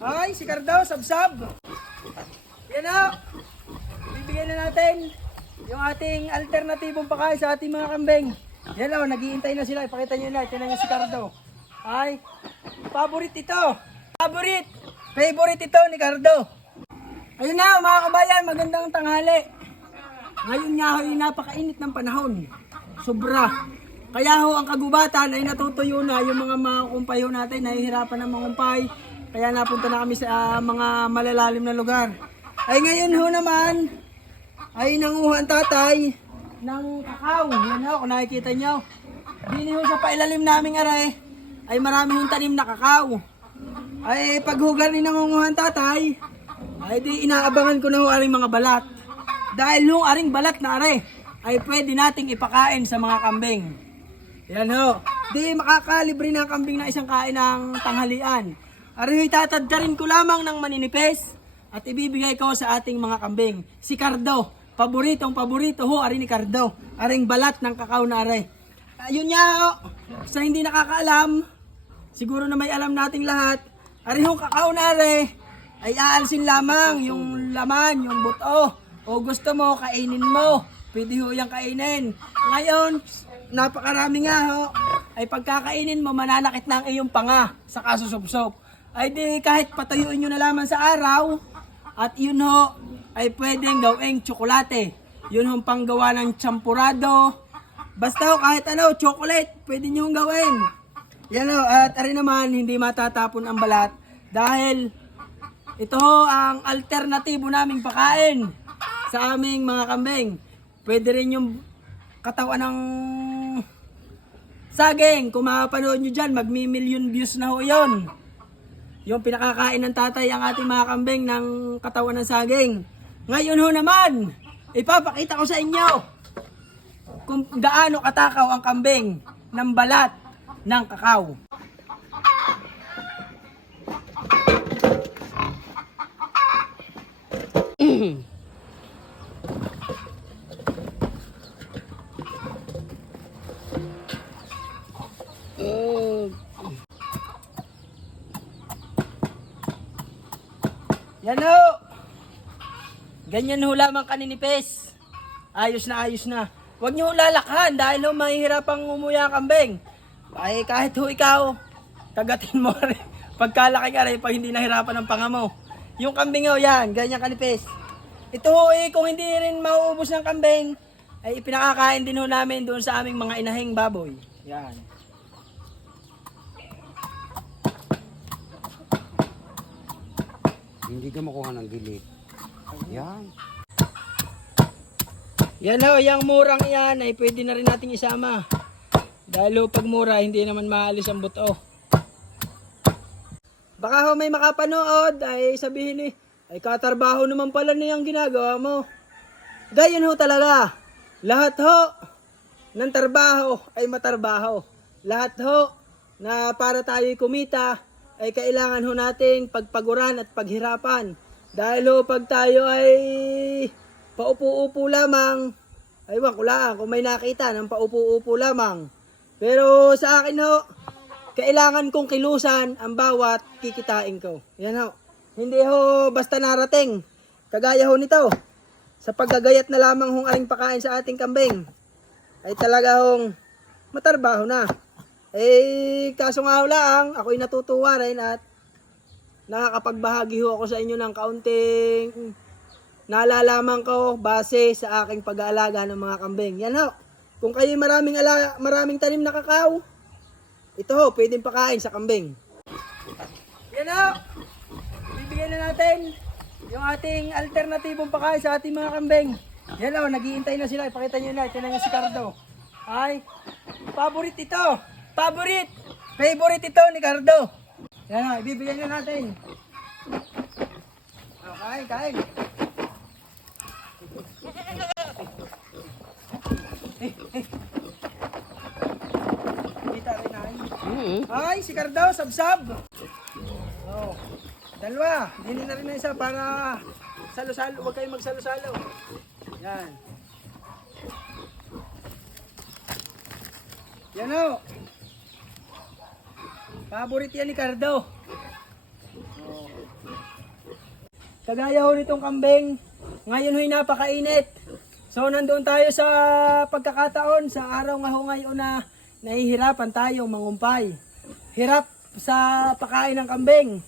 Ay, si Cardo, sabsab. Yan o. Bibigyan na natin yung ating alternatibong pakain sa ating mga kambing. Yan o, naghihintay na sila. Ipakita nyo na. Ito na yung si Cardo. Ay, favorite ito. Favorite. Favorite ito ni Cardo. Ayun na mga kabayan, magandang tanghali. Ngayon nga ho, napakainit ng panahon. Sobra. Kaya ho, ang kagubatan ay natutuyo na yung mga makukumpay ho natin, nahihirapan ng mangumpay. Kaya napunta na kami sa ah, mga malalalim na lugar. Ay ngayon ho naman, ay nanguha ang tatay ng kakao. Yan ho, kung nakikita nyo. Dini ho sa pailalim naming aray, ay marami hong tanim na kakao. Ay paghugar ni nangunguha ang tatay, ay di inaabangan ko na ho aring mga balat. Dahil yung aring balat na are, ay pwede nating ipakain sa mga kambing. Yan ho. Di makakalibre na kambing na isang kain ng tanghalian. Ari tatadtarin ko lamang ng maninipes at ibibigay ko sa ating mga kambing. Si Cardo, paboritong paborito ho, ari ni Cardo. Aring balat ng kakao na are. Ayun niya ho. Sa hindi nakakaalam, siguro na may alam nating lahat, ari ho kakao na are, ay aalsin lamang yung laman, yung buto. O gusto mo, kainin mo. Pwede ho yung kainin. Ngayon, napakarami nga ho. Ay pagkakainin mo, mananakit na ang iyong panga sa kasusubsob. Ay di kahit patayuin nyo na lamang sa araw. At yun ho, ay pwedeng gawing tsokolate. Yun ho panggawa ng champurado. Basta ho, kahit ano, chocolate, pwede nyo gawin. Yan ho, at ari naman, hindi matatapon ang balat. Dahil ito ho ang alternatibo naming pakain sa aming mga kambing. Pwede rin yung katawan ng saging. Kung mapanood nyo dyan, magmi-million views na ho yun. Yung pinakakain ng tatay ang ating mga kambing ng katawan ng saging. Ngayon ho naman, ipapakita ko sa inyo kung gaano katakaw ang kambing ng balat ng kakao. Yan ho! Ganyan ho lamang kaninipes. Ayos na ayos na. Huwag niyo lalakhan dahil ho mahihirapang umuya kambing. Ay kahit ho ikaw, kagatin mo rin. Pagkalaki ka rin pag hindi nahirapan ng panga mo. Yung kambing ho yan, ganyan kanipes. Ito ho eh, kung hindi rin mauubos ng kambing, ay ipinakakain din ho namin doon sa aming mga inahing baboy. Yan. Hindi ka makuha ng gilit. Yan. Yan ho, yung murang yan ay pwede na rin nating isama. Dahil ho, pag mura, hindi naman maalis ang buto. Baka ho may makapanood ay sabihin eh, ay katarbaho naman pala niyang ginagawa mo. Ganyan ho talaga. Lahat ho ng trabaho ay matarbaho. Lahat ho na para tayo kumita ay kailangan ho nating pagpaguran at paghirapan. Dahil ho pag tayo ay paupo-upo lamang, ay wag ko lang kung may nakita ng paupo-upo lamang. Pero sa akin ho, kailangan kong kilusan ang bawat kikitain ko. Yan ho. Hindi ho basta narating. Kagaya ho nito. Sa paggagayat na lamang hong aring pakain sa ating kambing. Ay talaga hong matarbaho na. Eh, kaso nga lang, ako'y natutuwa rin at nakakapagbahagi ho ako sa inyo ng kaunting nalalaman ko base sa aking pag-aalaga ng mga kambing. Yan ho. Kung kayo maraming, ala, maraming tanim na kakao, ito ho, pwedeng pakain sa kambing. Yan ho. Bibigyan na natin yung ating alternatibong pakain sa ating mga kambing. Yan ho, naghihintay na sila. Ipakita nyo na. Ito na yung si Cardo. Ay, favorite ito. Favorite. Favorite ito ni Cardo. Yan ho, ibibigyan na natin. Oh, kain, kain. Kita rin namin. Ay, si Cardo, sabsab. Oh. Dalawa. Dinin na rin na isa para salo-salo. Huwag kayong magsalo-salo. Yan. Yan o. Paborito yan ni Cardo. Kagaya ho nitong kambing, ngayon ho'y napakainit. So nandoon tayo sa pagkakataon, sa araw nga ho ngayon na nahihirapan tayo mangumpay. Hirap sa pakain ng kambing.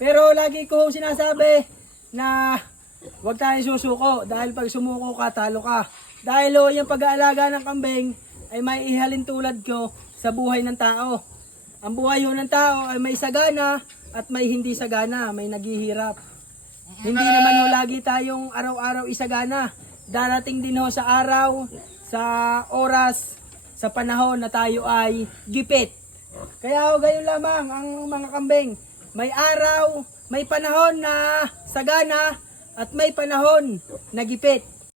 Pero lagi ko sinasabi na huwag tayo susuko dahil pag sumuko ka, talo ka. Dahil ho, yung pag-aalaga ng kambing ay may ihalin tulad ko sa buhay ng tao. Ang buhay ho ng tao ay may sagana at may hindi sagana, may naghihirap. Hindi naman ho lagi tayong araw-araw isagana. Darating din ho sa araw, sa oras, sa panahon na tayo ay gipit. Kaya ho gayon lamang ang mga kambing. May araw, may panahon na sagana at may panahon na gipit.